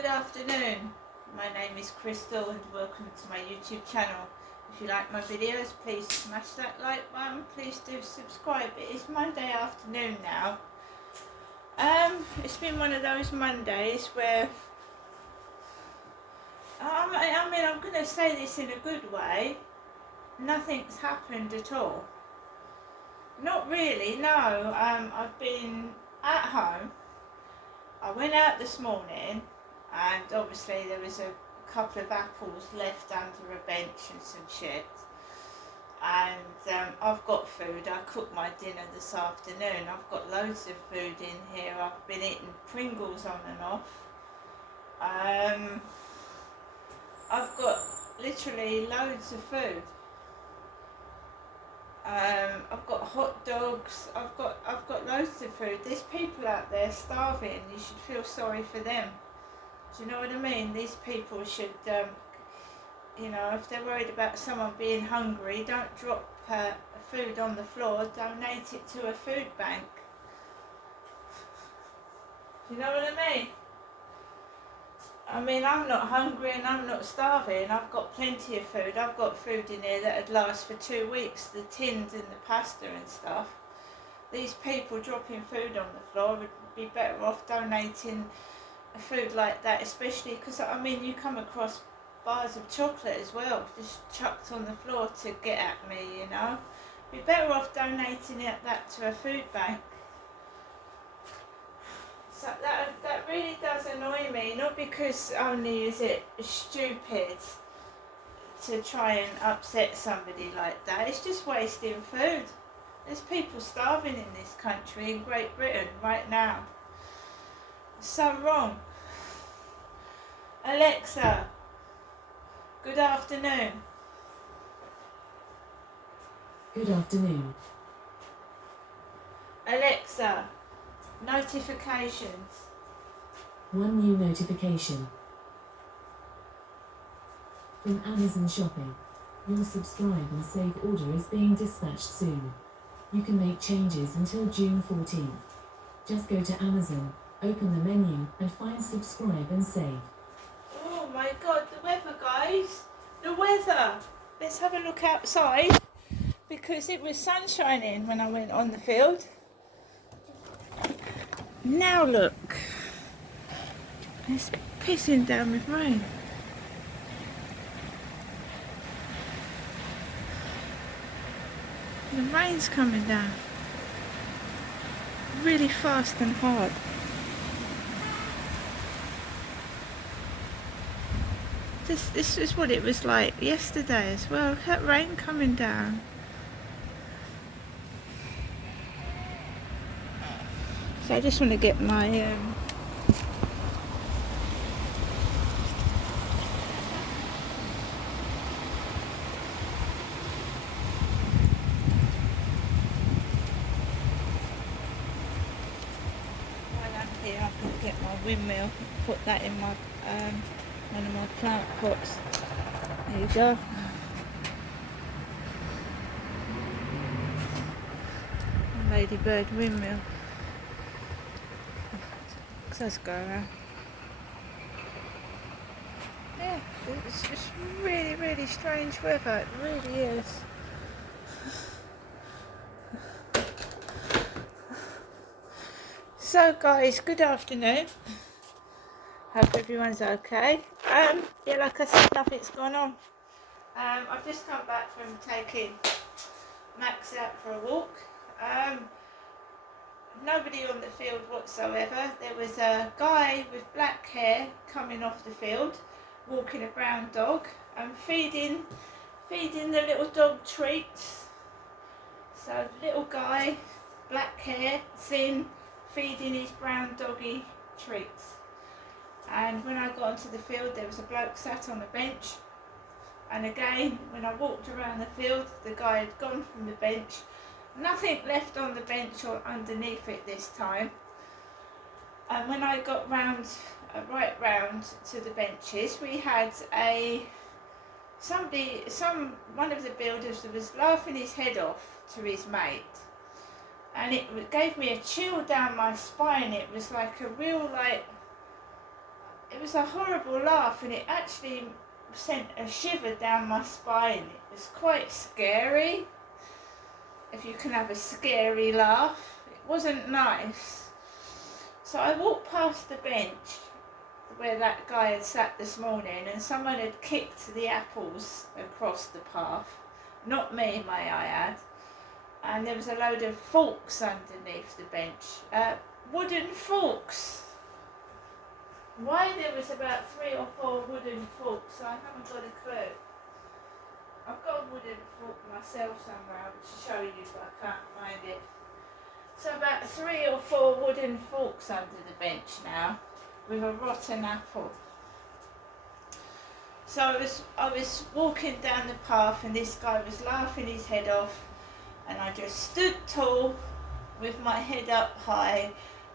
good afternoon. My name is Crystal and welcome to my YouTube channel. If you like my videos, please smash that like button. Please do subscribe. It is Monday afternoon now. It's been one of those Mondays where I'm going to say this in a good way. Nothing's happened at all. Not really, no. I've been at home. I went out this morning and obviously there was a couple of apples left under a bench and some shit. And I've got food. I cooked my dinner this afternoon. I've got loads of food in here. I've been eating Pringles on and off. I've got literally loads of food. I've got hot dogs. I've got loads of food. There's people out there starving. You should feel sorry for them. Do you know what I mean? These people should, if they're worried about someone being hungry, don't drop food on the floor. Donate it to a food bank. Do you know what I mean? I mean, I'm not hungry and I'm not starving. I've got plenty of food. I've got food in here that would last for 2 weeks, the tins and the pasta and stuff. These people dropping food on the floor would be better off donating food like that, especially because, I mean, you come across bars of chocolate as well, just chucked on the floor to get at me, you know. Be better off donating that to a food bank. So that really does annoy me, not because only is it stupid to try and upset somebody like that, it's just wasting food. There's people starving in this country, in Great Britain, right now. It's so wrong. Alexa, good afternoon. Good afternoon. Alexa, notifications. One new notification. From Amazon Shopping. Your subscribe and save order is being dispatched soon. You can make changes until June 14th. Just go to Amazon, open the menu, and find subscribe and save. Oh my god, the weather, guys. The weather. Let's have a look outside because it was sun shining when I went on the field. Now look. It's pissing down with rain. The rain's coming down. Really fast and hard. This is what it was like yesterday as well. That rain coming down. So I just want to get my while I'm here, I'm going to get my windmill, put that in my one of my plant pots. There you go. Ladybird windmill. Let's go around. Yeah, it's really, really strange weather. It really is. So guys, good afternoon. Hope everyone's okay. Yeah, like I said, nothing's gone on. I've just come back from taking Max out for a walk. Nobody on the field whatsoever. There was a guy with black hair coming off the field, walking a brown dog and feeding the little dog treats. So little guy, black hair, thin, feeding his brown doggy treats. And when I got onto the field, there was a bloke sat on the bench. And again, when I walked around the field, the guy had gone from the bench. Nothing left on the bench or underneath it this time. And when I got round, right round to the benches, we had one of the builders was laughing his head off to his mate. And it gave me a chill down my spine. It was like a real, it was a horrible laugh, and it actually sent a shiver down my spine. It was quite scary, if you can have a scary laugh. It wasn't nice. So I walked past the bench where that guy had sat this morning, and someone had kicked the apples across the path. Not me, may I add. And there was a load of forks underneath the bench. Wooden forks. Why there was about 3 or 4 wooden forks, I haven't got a clue. I've got a wooden fork myself somewhere, I will show you, but I can't find it. So about 3 or 4 wooden forks under the bench now, with a rotten apple. So I was walking down the path, and this guy was laughing his head off, and I just stood tall with my head up high,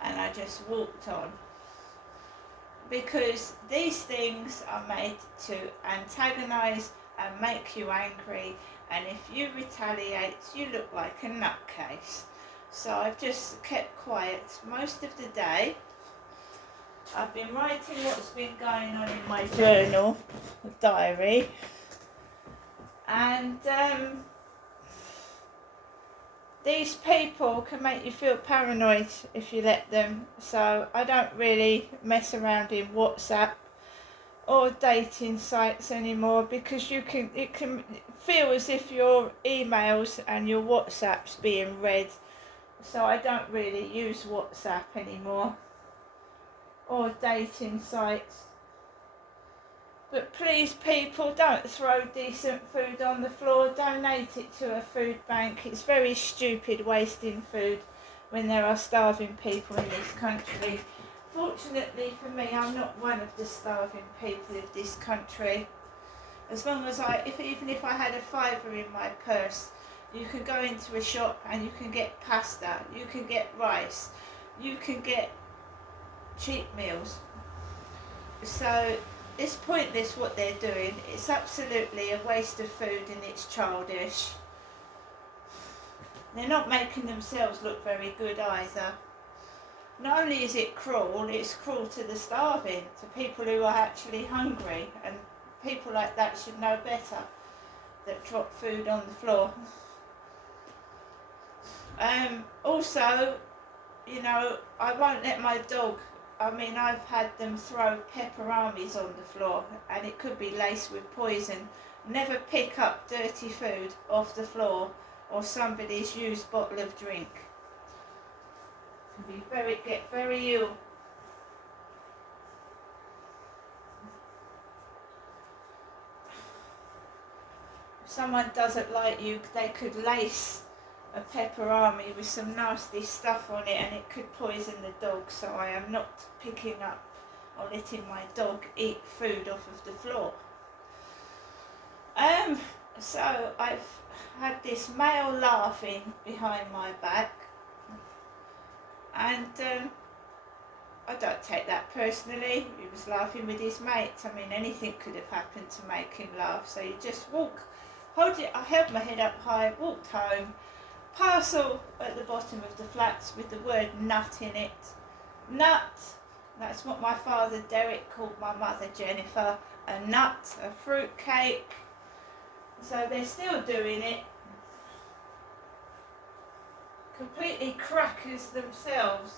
and I just walked on. Because these things are made to antagonise and make you angry, and if you retaliate, you look like a nutcase. So I've just kept quiet most of the day. I've been writing what's been going on in my journal, diary, and these people can make you feel paranoid if you let them, so I don't really mess around in WhatsApp or dating sites anymore, because it can feel as if your emails and your WhatsApp's being read, so I don't really use WhatsApp anymore or dating sites. But please, people, don't throw decent food on the floor. Donate it to a food bank. It's very stupid wasting food when there are starving people in this country. Fortunately for me, I'm not one of the starving people of this country. As long as even if I had a fiver in my purse, you can go into a shop and you can get pasta, you can get rice, you can get cheap meals. So it's pointless what they're doing. It's absolutely a waste of food, and it's childish. They're not making themselves look very good either. Not only is it cruel, it's cruel to the starving, to people who are actually hungry, and people like that should know better, that drop food on the floor. Also, you know, I won't let my dog, I've had them throw Pepperamis on the floor, and it could be laced with poison. Never pick up dirty food off the floor or somebody's used bottle of drink. You get very ill. If someone doesn't like you, they could lace a Pepperami with some nasty stuff on it, and it could poison the dog, so I am not picking up or letting my dog eat food off of the floor. So I've had this male laughing behind my back, and I don't take that personally. He was laughing with his mates. Anything could have happened to make him laugh, so you just I held my head up high, walked home. Parcel at the bottom of the flats with the word nut in it. Nut, that's what my father Derek called my mother Jennifer. A nut, a fruit cake. So they're still doing it. Completely crackers themselves.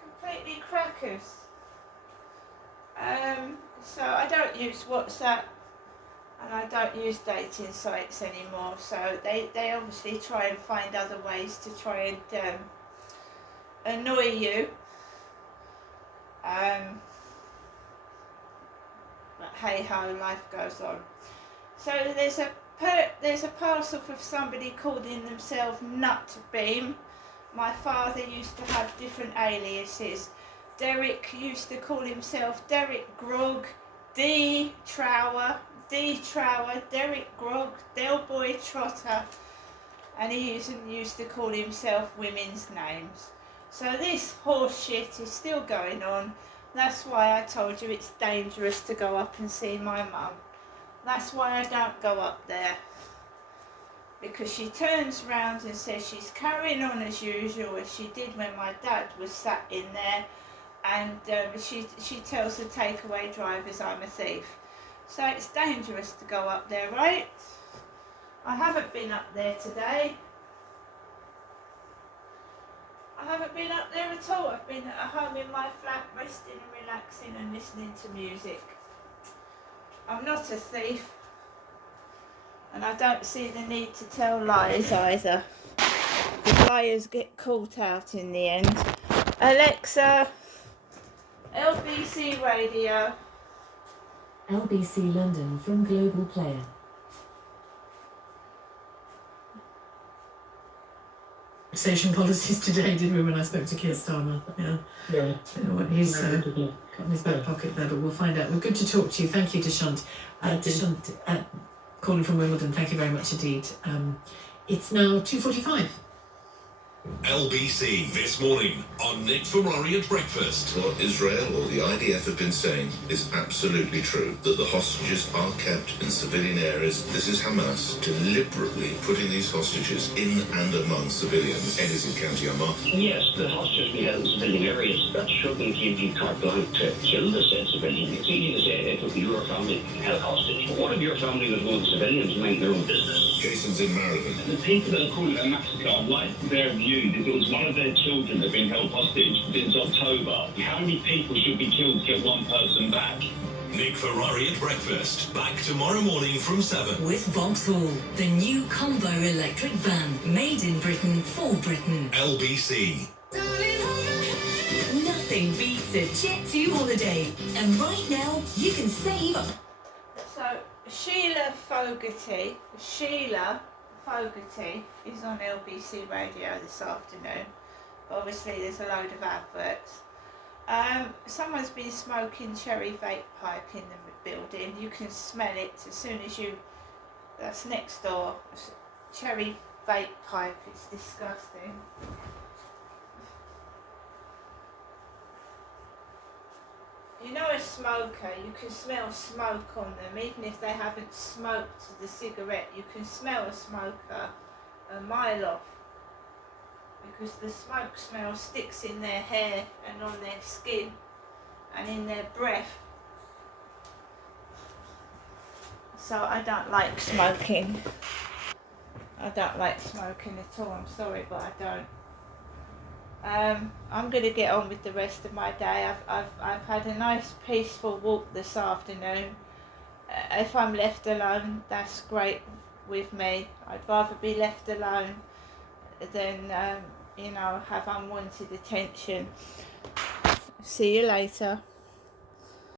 Completely crackers. So I don't use WhatsApp, and I don't use dating sites anymore, so they obviously try and find other ways to try and annoy you. But hey ho, life goes on. So there's a parcel for somebody calling themselves Nutbeam. My father used to have different aliases. Derek used to call himself Derek Grog, D Trower, Derek Grog, Del Boy Trotter, and he used to call himself women's names. So this horse shit is still going on. That's why I told you it's dangerous to go up and see my mum. That's why I don't go up there. Because she turns round and says she's carrying on as usual, as she did when my dad was sat in there, and she tells the takeaway drivers I'm a thief. So it's dangerous to go up there, right? I haven't been up there today. I haven't been up there at all. I've been at home in my flat, resting and relaxing and listening to music. I'm not a thief, and I don't see the need to tell lies either. The liars get caught out in the end. Alexa, LBC Radio. LBC London from Global Player. Taxation policies today, didn't we, when I spoke to Keir Starmer? Yeah. Yeah. You know what, he's got in his back pocket there, but we'll find out. Well, good to talk to you. Thank you, Deshant. Deshant, calling from Wimbledon, thank you very much indeed. It's now 2:45. LBC this morning on Nick Ferrari at breakfast. What Israel or the IDF have been saying is absolutely true, that the hostages are kept in civilian areas. This is Hamas deliberately putting these hostages in and among civilians. Ed is in County Armagh. Yes, the hostages be held in civilian areas. That shouldn't give you carte blanche to kill the said civilian. It's easy to say if your family held hostage. But what if your family was one of the civilians mind their own business? Jason's in Marylebone. The people that are calling it a massacre, like their view that it was one of their children that have been held hostage since October. How many people should be killed to get one person back? Nick Ferrari at breakfast. Back tomorrow morning from 7. With Vauxhall, the new combo electric van, made in Britain for Britain. LBC. Nothing beats a Jet2 holiday. And right now, you can save. So Sheila Fogarty is on LBC Radio this afternoon. Obviously there's a load of adverts. Someone's been smoking cherry vape pipe in the building. You can smell it as soon as that's next door. Cherry vape pipe, it's disgusting. You know, a smoker, you can smell smoke on them, even if they haven't smoked the cigarette. You can smell a smoker a mile off, because the smoke smell sticks in their hair and on their skin and in their breath. So I don't like smoking. I don't like smoking at all, I'm sorry, but I don't. I'm going to get on with the rest of my day. I've had a nice peaceful walk this afternoon. If I'm left alone, that's great with me. I'd rather be left alone than have unwanted attention. See you later.